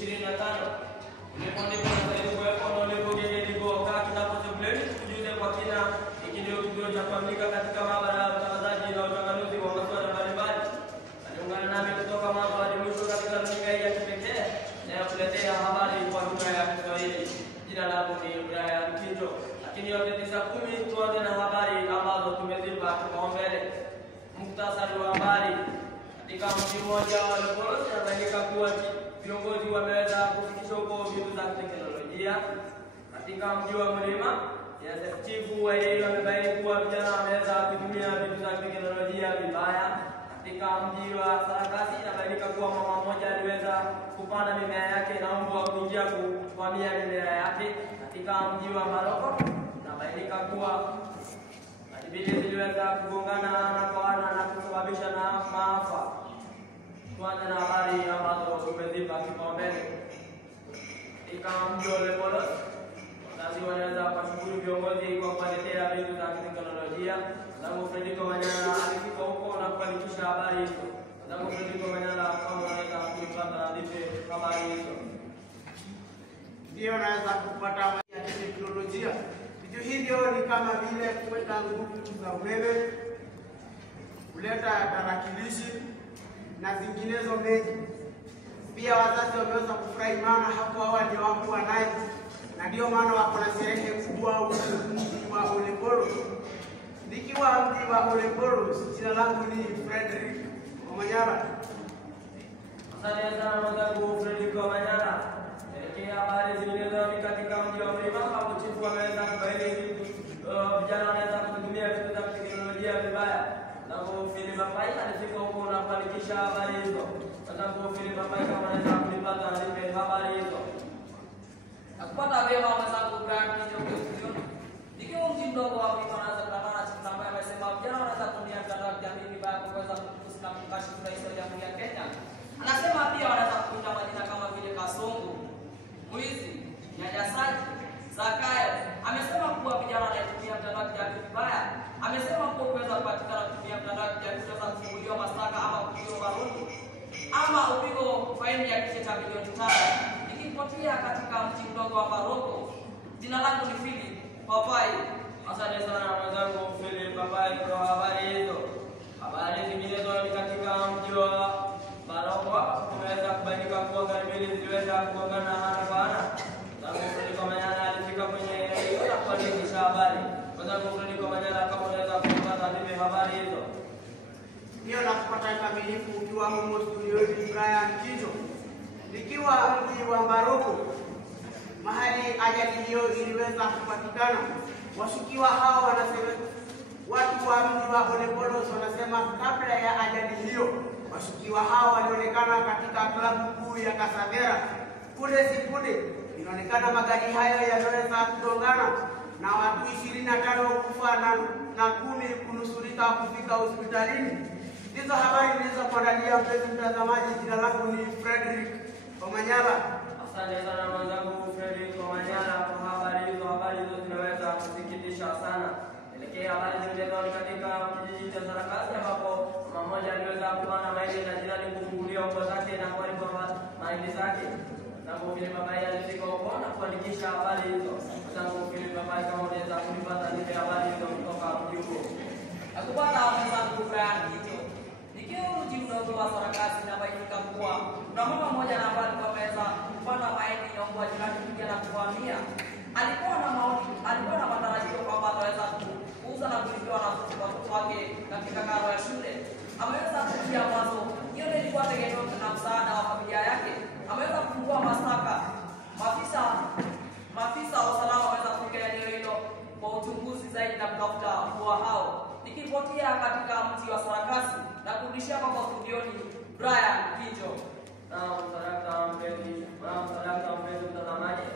25. Ndipo tunastahili kuwepo na ulipo geni wakati tunapotembleni kujuze kwa kina hiki ndio kituo cha kuandika katika maabara ya utangazaji na utanganuzi wa masuala mbalimbali. Aliungana nami kutoka mwanzo hadi mwisho katika runinga hii ya kipekee inayokuletea habari kwa lugha ya Kiswahili. Jina langu ni Brian Kijo. Lakini yote 9:10 tuanze na habari ambazo tumezipa kipaumbele. Muhtasari wa habari. Katika mji mmoja wa Lagos inabainika kuwa viongozi wameweza kufikisha huko vitu za teknolojia. Katika mji wa Mlima, chifu wa yeye amebaini kuwa vijana wameweza kutumia vitu za teknolojia vibaya. Katika mji wa Sarakasi inabainika kuwa mama mmoja aliweza kupanda mimea yake na mbwa kuingia kuvamia mimea yake. Katika mji wa Maroko inabainika kuwa Biblia ziliweza kugongana na kuana na kusababisha na maafa. Tuanze na habari ambazo tumezipa kipaumbele. Katika mji wa Lagos, wazazi wanaweza kuwashukuru viongozi kwa kuwaletea vitu za teknolojia. Zangu Fredrico Manyala alifika huko na kufanikisha habari hizo. Zangu Fredrico Manyala kama unaweza kupata hadithi habari hizo. Ndio naweza kupata habari ya teknolojia. Vitu hivyo ni kama vile kuweka nguvu za umeme, kuleta tarakilishi na zinginezo mengi. Pia wazazi wameweza kufurahi maana hapo awali hawakuwa nayo, na ndio maana wako na sherehe kubwa mji wa Oleporo. Nikiwa mji wa Oleporo, jina langu ni Fredrick Omanyala. Asante sana mwanangu Fredrick Omanyala. Habari zilizoendelea katika mji wa Mlima hapo chifu ameweza kubaini vijana wanaweza kutumia vitu za teknolojia vibaya. Na Philip Mapai alifika huko na kufanikisha habari hizo. Sasa Philip Mapai kama anaweza kulipata alipe habari hizo. Akupata wewe mwenzangu Brian Kijo kwa nikiwa mji mdogo wa Mlima anaanza kutangaza chifu ambaye amesema vijana wanaweza kutumia mtandao wa kijamii vibaya kuweza kukusanya mkashi kwa rais wa Jamhuri ya Kenya. Anasema pia wanaweza kutumia majina kama vile Kasongo, mwizi, nyanyasaji, Zakayo. Amesema kuwa vijana wanatumia mtandao wa kijamii vibaya. Amesema kuwa kuweza kupatikana kutumia mtandao wa kijamii sasa kufunguliwa mashtaka ama kupigwa baroni ama upigo faini ya kiasi cha milioni 5. Nikipotea katika mji mdogo wa Maroko. Jina langu ni Philip Papai. Asante sana mwenzangu Philip Papai kwa habari hizo. Habari zinginezo ni katika mji wa Maroko kumeweza kubainika kuwa gari mbili ziliweza kugongana ana kwa ana. Zangu Fredrico Manyala alifika kwenye eneo na kuandikisha habari. Zangu Fredrico Manyala kama unaweza kupata hadithi habari hizo. Ndio na kupata kamilifu ukiwa humo studioni Brian Kijo. Nikiwa mji wa Maroko, mahali ajali hiyo iliweza kupatikana. Washukiwa hao wanasema watu wa mji wa Oleporo wanasema kabla ya ajali hiyo washukiwa hao walionekana katika klabu kuu ya Kasavera. Kule sikunde inaonekana magari hayo yanaweza kugongana na watu 25 kufa na 10 kunusurika kufika hospitalini. Hizo habari nilizokuandalia mpenzi mtazamaji, jina langu ni Fredrick Omanyala. Asante sana mwenzangu Fredrick Omanyala kwa habari hizo. Habari hizo zinaweza kusikitisha sana. Elekea habari zilizoendelea katika kijiji cha Sarakasi ambapo mama mmoja aliweza kupanda mahindi na jirani kufungulia huko zake na kuharibu mahindi zake. Zangu Philip Papai alifika huko na kuandikisha habari hizo. Zangu Philip Papai kama unaweza kulipata ile habari hizo kutoka mji huo. Akupata mwenzangu Brian Kijo. Nikiwa mji mdogo wa Sarakasi na bainika kuwa kuna mama mmoja na ambaye ameweza kupanda mahindi na mbwa jirani kuja na kuvamia. Alikuwa na matarajio kwamba ataweza kuuza na kulipiwa na watoto wake katika karo ya shule. Ameweza kufikia mwanzo hiyo ndio ilikuwa tegemeo na msaada wa familia yake. Ameweza kufungua mashtaka. Maafisa wa usalama wameweza kufikia eneo hilo kwa uchunguzi zaidi na kutafuta mbwa hao. Nikipotea katika mji wa Sarakasi na kurudishia kwa studioni Brian Kijo. Msalaka mpenzi mtazamaji.